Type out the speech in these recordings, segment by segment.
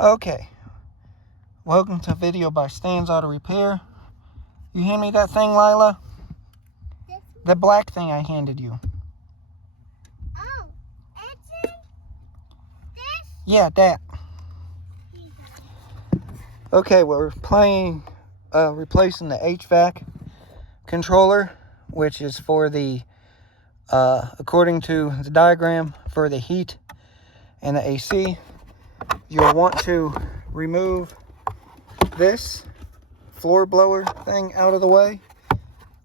Okay, welcome to video by Stan's Auto Repair. You hand me that thing, Lila? The black thing I handed you. Oh, it's in this? Yeah, that. Okay, we're replacing the HVAC controller, which is for the, according to the diagram, for the heat and the AC. You'll want to remove this floor blower thing out of the way.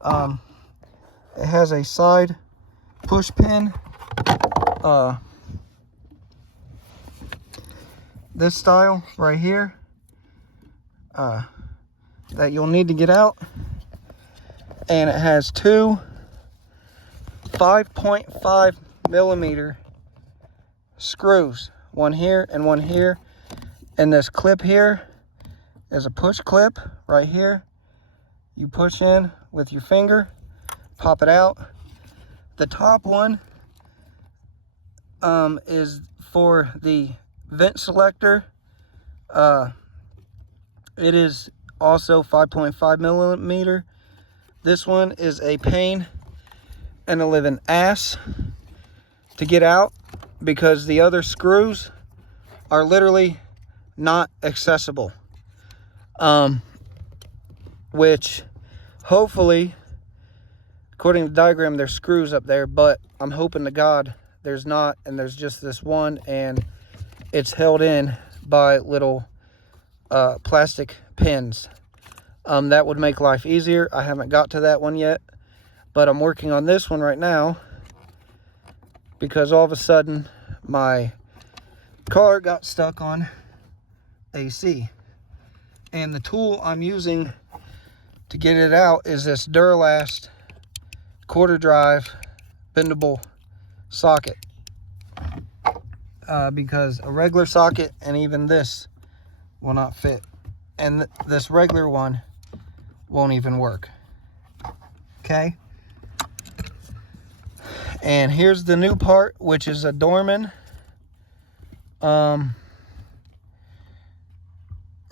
It has a side push pin, this style right here, that you'll need to get out, and it has two 5.5 millimeter screws, one here and one here, and this clip here is a push clip right here. You push in with your finger, pop it out. The top one is for the vent selector. It is also 5.5 millimeter. This one is a pain and a living ass to get out because the other screws are literally not accessible. Which hopefully, according to the diagram, there's screws up there, but I'm hoping to God there's not, and there's just this one, and it's held in by little plastic pins. That would make life easier. I haven't got to that one yet, but I'm working on this one right now because all of a sudden my car got stuck on AC, and the tool I'm using to get it out is this Duralast quarter drive bendable socket, because a regular socket and even this will not fit, and this regular one won't even work. Okay, and here's the new part, which is a Dorman.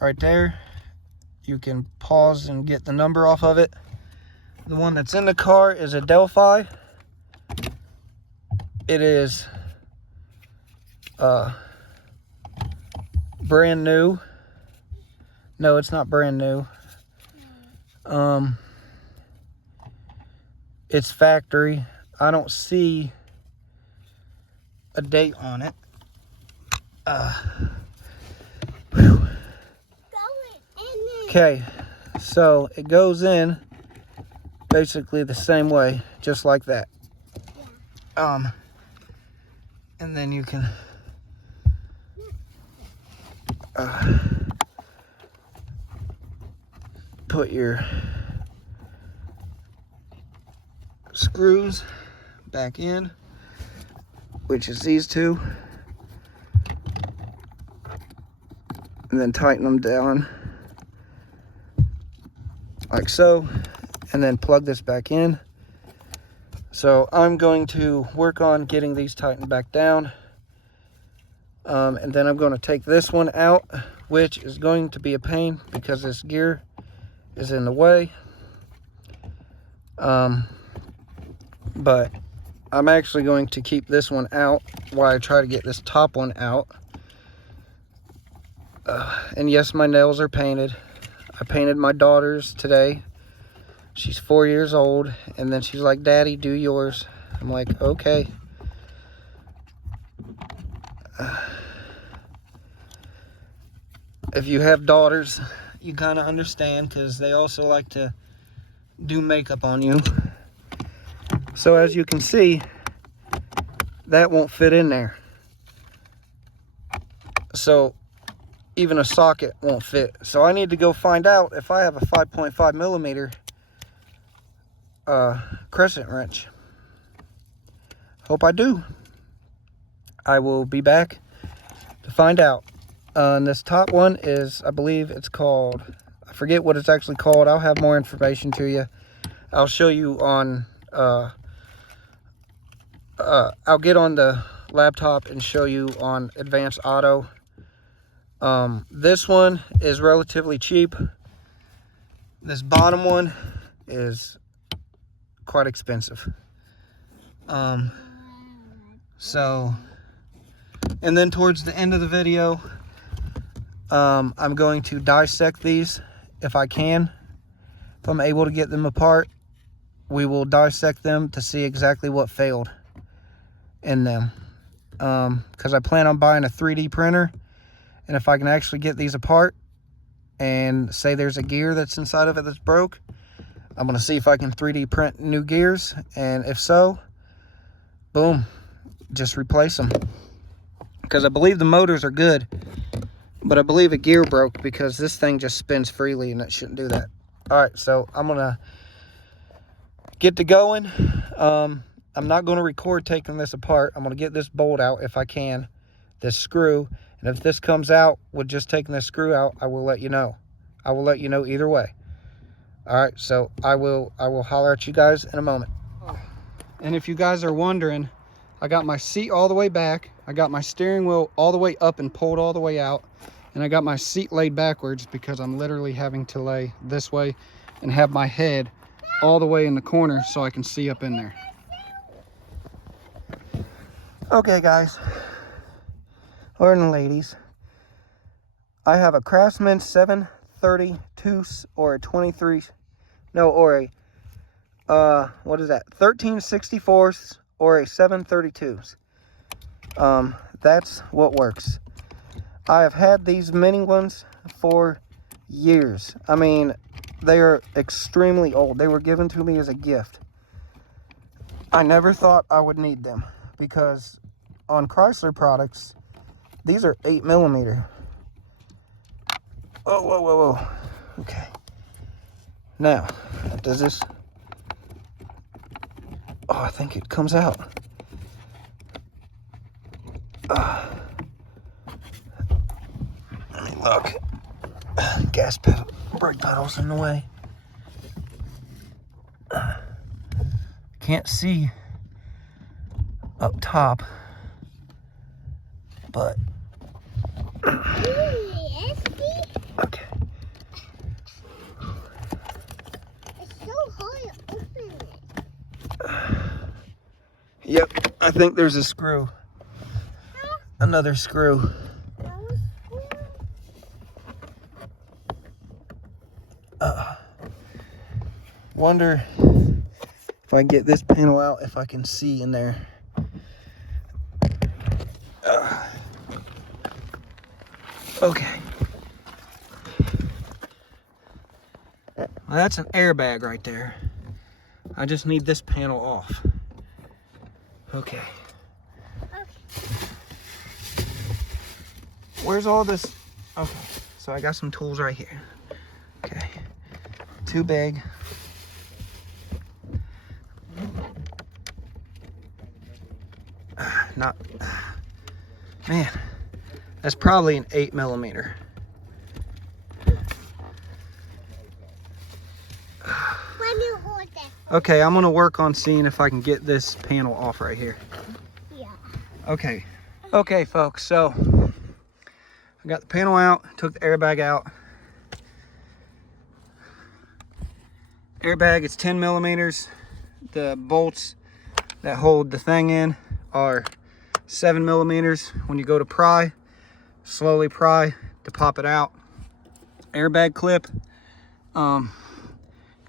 Right there, you can pause and get the number off of it. The one that's in the car is a Delphi. It is brand new. No, it's not brand new. It's factory. I don't see a date on it. Okay, so it goes in basically the same way, just like that. And then you can put your screws back in, which is these two, and then tighten them down like so, and then plug this back in. So I'm going to work on getting these tightened back down, and then I'm going to take this one out, which is going to be a pain because this gear is in the way. But I'm actually going to keep this one out while I try to get this top one out. And yes, my nails are painted. I painted my daughter's today. She's 4 years old, and then she's like, "Daddy, do yours." I'm like, okay. If you have daughters, you kind of understand, because they also like to do makeup on you. So as you can see, that won't fit in there. So even a socket won't fit. So I need to go find out if I have a 5.5 millimeter crescent wrench. Hope I do. I will be back to find out. And this top one is, I believe it's called, I forget what it's actually called. I'll have more information to you. I'll show you on I'll get on the laptop and show you on Advanced Auto This one is relatively cheap. This bottom one is quite expensive. So, and then towards the end of the video, I'm going to dissect these if I can. If I'm able to get them apart, we will dissect them to see exactly what failed in them. Because I plan on buying a 3D printer, and if I can actually get these apart and say there's a gear that's inside of it that's broke, I'm going to see if I can 3D print new gears, and if so, boom, just replace them. Because I believe the motors are good, but I believe a gear broke because this thing just spins freely and it shouldn't do that. Alright, so I'm going to get to going. I'm not going to record taking this apart. I'm going to get this bolt out if I can, this screw. And if this comes out with just taking this screw out, I will let you know. I will let you know either way. Alright, so I will holler at you guys in a moment. And if you guys are wondering, I got my seat all the way back. I got my steering wheel all the way up and pulled all the way out. And I got my seat laid backwards because I'm literally having to lay this way and have my head all the way in the corner so I can see up in there. Okay, guys. And ladies, I have a Craftsman 732 or a 23, no, or a, what is that, 1364s or a 732s. That's what works. I have had these mini ones for years. I mean, they are extremely old. They were given to me as a gift. I never thought I would need them because on Chrysler products, these are 8mm. Oh, whoa, whoa, whoa. Okay. Now, does this... Oh, I think it comes out. Let me look. Gas pedal, brake pedal's in the way. Can't see up top, but okay. It's so hard to open it. Yep, I think there's a screw. Another screw. Wonder if I get this panel out, if I can see in there. Okay. Well, that's an airbag right there. I just need this panel off. Okay. Where's all this? Okay, so I got some tools right here. Okay. Too big. Not, man, that's probably an 8mm. Let me hold that. Okay, I'm gonna work on seeing if I can get this panel off right here. Yeah. Okay. Okay, folks, so I got the panel out, took the airbag out. Airbag is 10mm. The bolts that hold the thing in are 7mm. When you go to pry, slowly pry to pop it out. Airbag clip,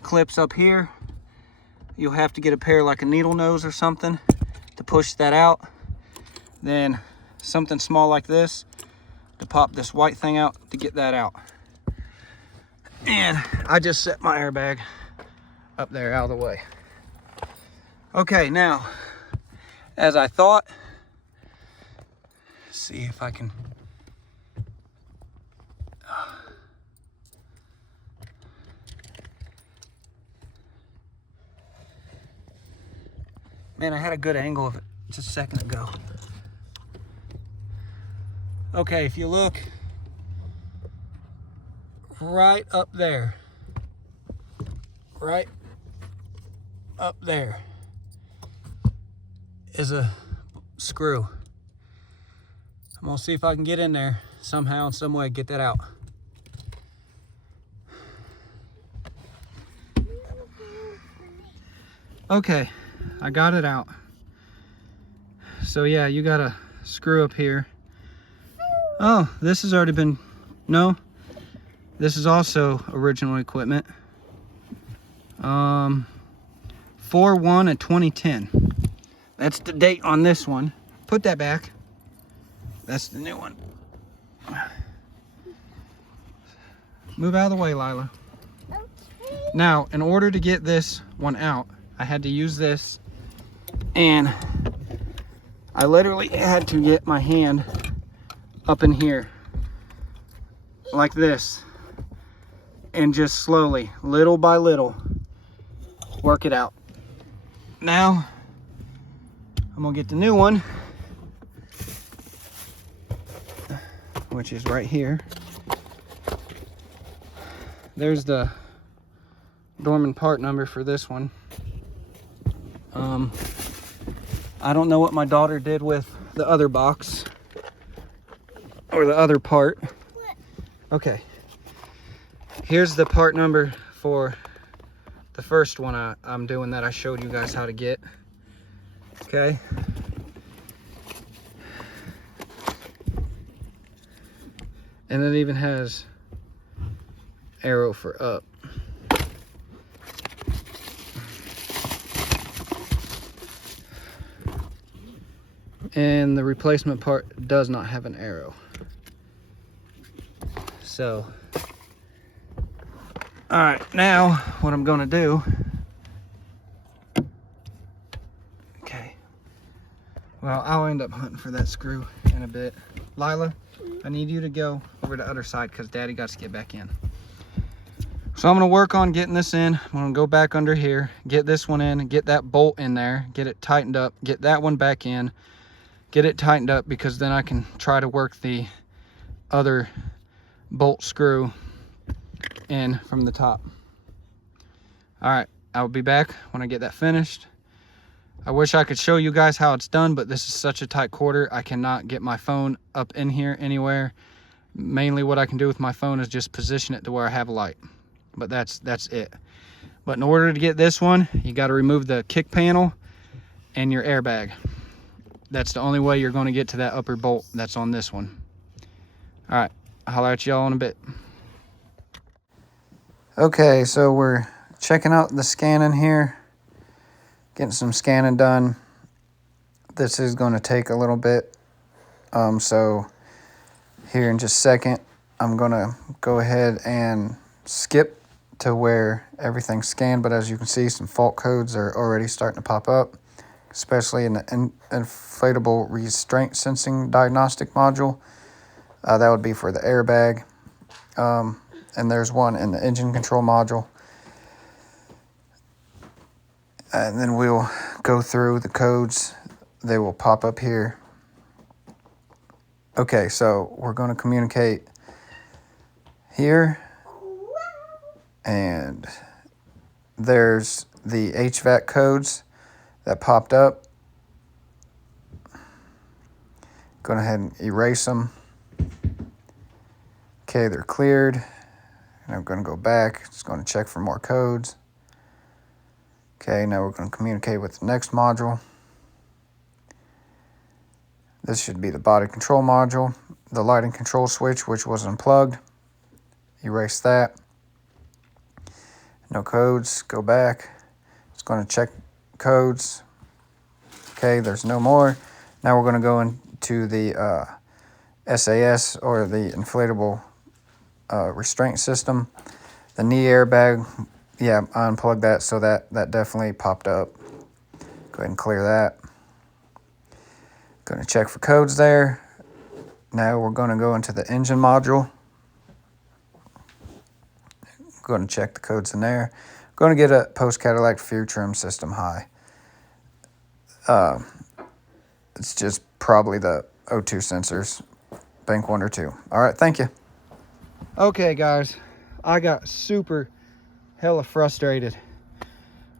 clips up here. You'll have to get a pair like a needle nose or something to push that out. Then something small like this to pop this white thing out to get that out. And I just set my airbag up there out of the way. Okay, now, as I thought, see if I can, man, I had a good angle of it just a second ago. Okay, if you look right up there, right up there is a screw. I'm gonna see if I can get in there, somehow, in some way, get that out. Okay, I got it out. So yeah, you got a screw up here. Oh, this has already been, no, this is also original equipment. 4/1 of 2010. That's the date on this one. Put that back. That's the new one. Move out of the way, Lila. Okay. Now, in order to get this one out, I had to use this, and I literally had to get my hand up in here like this and just slowly, little by little, work it out. Now I'm gonna get the new one, which is right here. There's the Dorman part number for this one. I don't know what my daughter did with the other box or the other part. What? Okay, here's the part number for the first one I'm doing that I showed you guys how to get. Okay, and it even has arrow for up. And the replacement part does not have an arrow. So, all right, now what I'm gonna do, okay, well, I'll end up hunting for that screw in a bit. Lila, I need you to go over to the other side because Daddy got to get back in. So I'm gonna work on getting this in. I'm gonna go back under here, get this one in, get that bolt in there, get it tightened up, get that one back in, get it tightened up, because then I can try to work the other bolt screw in from the top. All right, I'll be back when I get that finished. I wish I could show you guys how it's done, but this is such a tight quarter, I cannot get my phone up in here anywhere. Mainly what I can do with my phone is just position it to where I have a light, but that's it. But in order to get this one, you got to remove the kick panel and your airbag. That's the only way you're going to get to that upper bolt that's on this one. All right, I'll holler at y'all in a bit. Okay, so we're checking out the scanning here, getting some scanning done. This is going to take a little bit. So here in just a second, I'm going to go ahead and skip to where everything's scanned. But as you can see, some fault codes are already starting to pop up, especially in the inflatable restraint sensing diagnostic module. That would be for the airbag. And there's one in the engine control module. And then we'll go through the codes. They will pop up here. Okay, so we're going to communicate here. And there's the HVAC codes that popped up. Go ahead and erase them. Okay, they're cleared. And I'm going to go back. Just going to check for more codes. Okay, now we're going to communicate with the next module. This should be the body control module. The lighting control switch, which was unplugged. Erase that. No codes. Go back. It's going to check codes. Okay, there's no more. Now we're going to go into the SAS, or the inflatable restraint system. The knee airbag, yeah, I unplugged that, so that definitely popped up. Go ahead and clear that. Going to check for codes there. Now we're going to go into the engine module. Going to check the codes in there. Going to get a post Cadillac fuel trim system high. It's just probably the O2 sensors, bank 1 or 2. All right, thank you. Okay, guys, I got super hella frustrated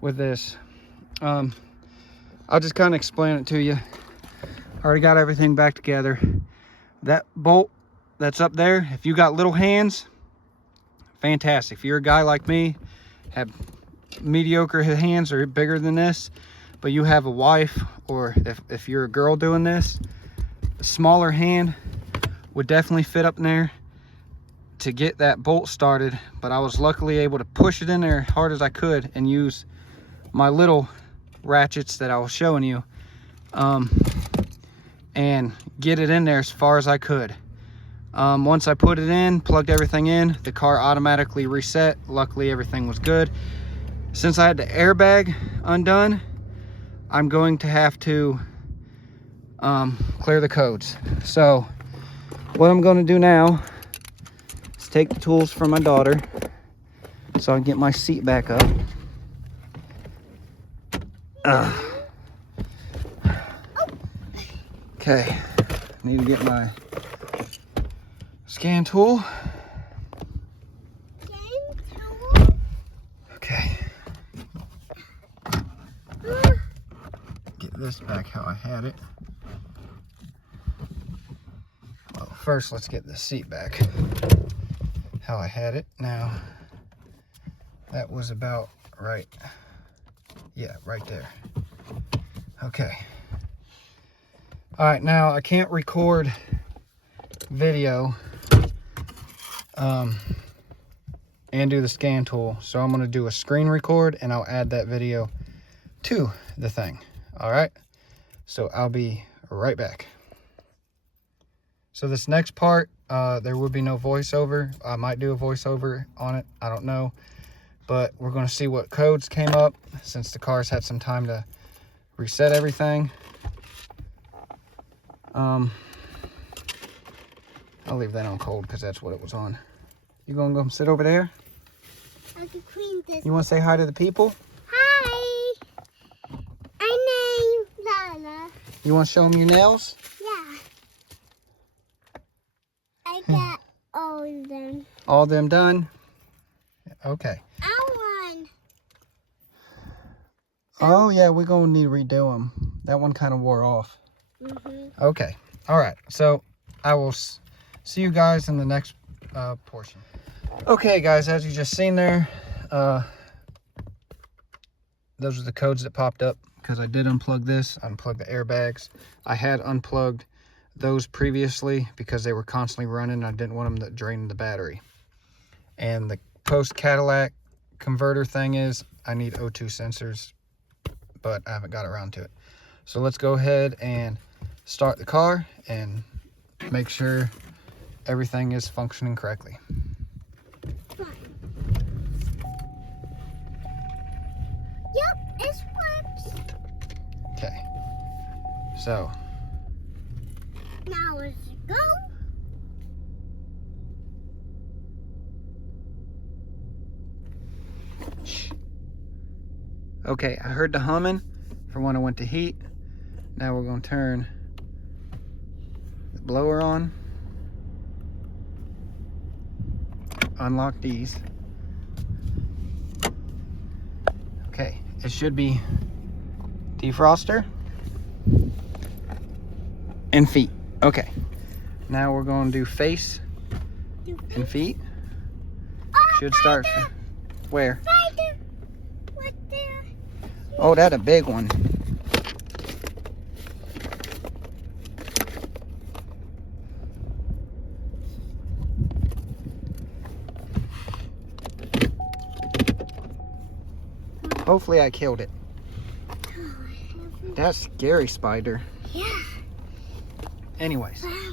with this. I'll just kind of explain it to you. Already got everything back together. That bolt that's up there, if you got little hands, fantastic. If you're a guy like me, have mediocre hands or bigger than this, but you have a wife, or if you're a girl doing this, a smaller hand would definitely fit up in there to get that bolt started. But I was luckily able to push it in there hard as I could and use my little ratchets that I was showing you, and get it in there as far as I could. Once I put it in, plugged everything in, the car automatically reset. Luckily everything was good. Since I had the airbag undone, I'm going to have to clear the codes. So what I'm going to do now is take the tools from my daughter so I can get my seat back up. Okay, need to get my scan tool. Okay. Get this back how I had it. Well, first let's get the seat back how I had it. Now, that was about right. Yeah, right there. Okay. All right, now I can't record video and do the scan tool, so I'm going to do a screen record and I'll add that video to the thing. All right, so I'll be right back. So this next part, there will be no voiceover. I might do a voiceover on it, I don't know, but we're going to see what codes came up since the car's had some time to reset everything. I'll leave that on cold because that's what it was on. You gonna go sit over there? I can clean this. You want to say hi to the people? Hi. I'm named Lala. You want to show them your nails? Yeah. I got all of them. All of them done? Okay. I won. Oh yeah, we're gonna need to redo them. That one kind of wore off. Okay. All right. So I will see you guys in the next portion. Okay, guys, as you just seen there, those are the codes that popped up because I did unplug this, unplug the airbags. I had unplugged those previously because they were constantly running. I didn't want them to drain the battery. And the post Cadillac converter thing is I need O2 sensors, but I haven't got around to it. So let's go ahead and start the car and make sure everything is functioning correctly. Yep, it works. Okay. So. Now let's go. Okay, I heard the humming from when I went to heat. Now we're going to turn the blower on. Unlock these. Okay, it should be defroster and feet. Okay, now we're going to do face and feet. Should start where? Right there. Right there. Oh, that's a big one. Hopefully I killed it. That's scary, spider. Yeah. Anyways. Wow.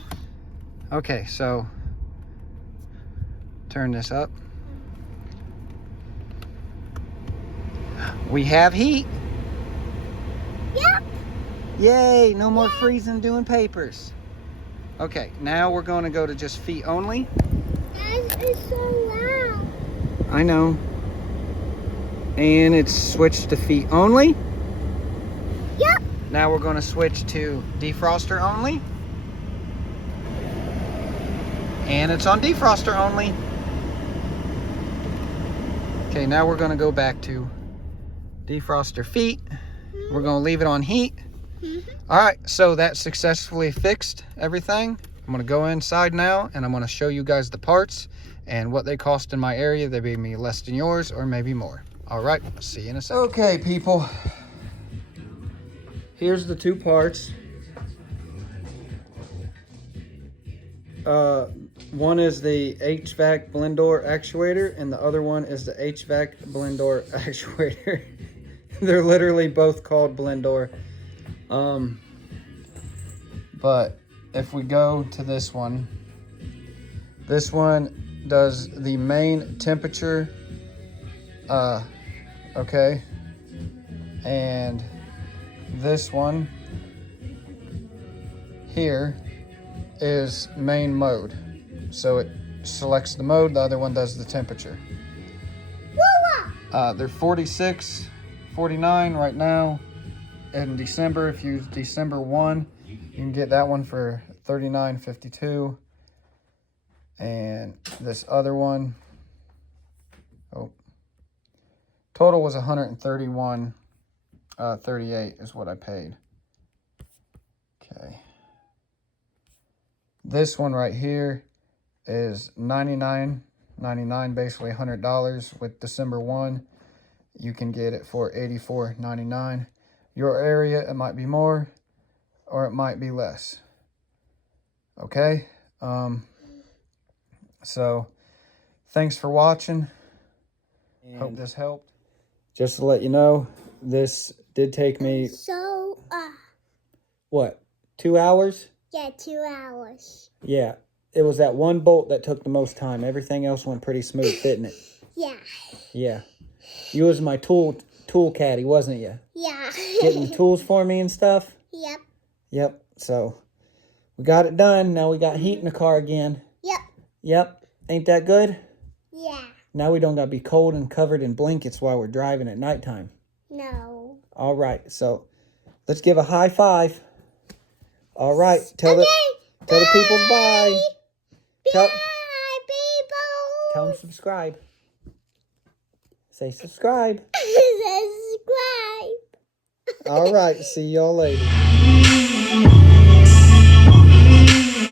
Okay, so turn this up. We have heat. Yep. Yay, no more freezing doing papers. Okay, now we're going to go to just feet only. That is so loud. I know. And it's switched to feet only. Yep. Now we're going to switch to defroster only. And it's on defroster only. Okay, now we're going to go back to defroster feet. We're going to leave it on heat. All right, so that successfully fixed everything. I'm going to go inside now, and I'm going to show you guys the parts and what they cost in my area. They may be less than yours or maybe more. All right, see you in a second. Okay, people. Here's the two parts. One is the HVAC blend door actuator, and the other one is the HVAC blend door actuator. They're literally both called blend door. But if we go to this one does the main temperature, okay, and this one here is main mode. So it selects the mode, the other one does the temperature. They're $46.49 right now. In December, if you use December 1, you can get that one for $39.52. And this other one, total was $131.38 is what I paid. Okay. This one right here is $99.99, basically $100. With December 1, you can get it for $84.99. Your area, it might be more or it might be less. Okay? So, thanks for watching. Hope this helped. Just to let you know, this did take me... So, what, 2 hours? yeah, 2 hours. Yeah, it was that one bolt that took the most time. Everything else went pretty smooth, didn't it? Yeah. Yeah. You was my tool caddy, wasn't you? Yeah. Getting the tools for me and stuff? Yep. Yep. So, we got it done. Now we got heat in the car again. Yep. Yep. Ain't that good? Yeah. Now we don't got to be cold and covered in blankets while we're driving at nighttime. No. All right. So, let's give a high five. All right. Tell the people bye. Bye, people. Tell them subscribe. Say subscribe. Subscribe. All right. See y'all later.